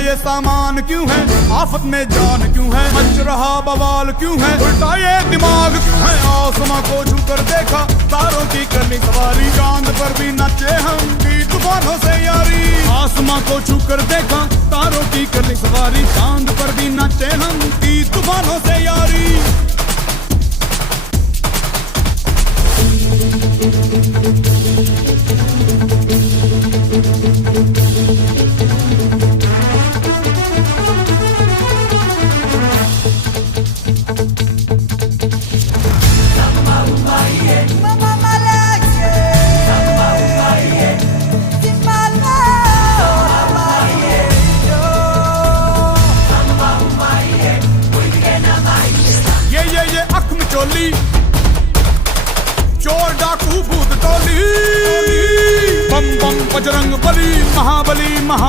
ये सामान क्यों है, आफत में जान क्यों है, मच रहा बवाल क्यों है, उल्टा ये दिमाग क्यों है। आसमां को छू कर देखा, तारों की करनी सवारी, चांद पर भी नाचे हम की तूफानों से यारी। आसमां को छू कर देखा, तारों की करनी सवारी, चांद पर भी नाचे हम की तूफानों से यारी। ये अख में चोली, चोर डाकू भूत टोली, बम बम बजरंग बली, महाबली महा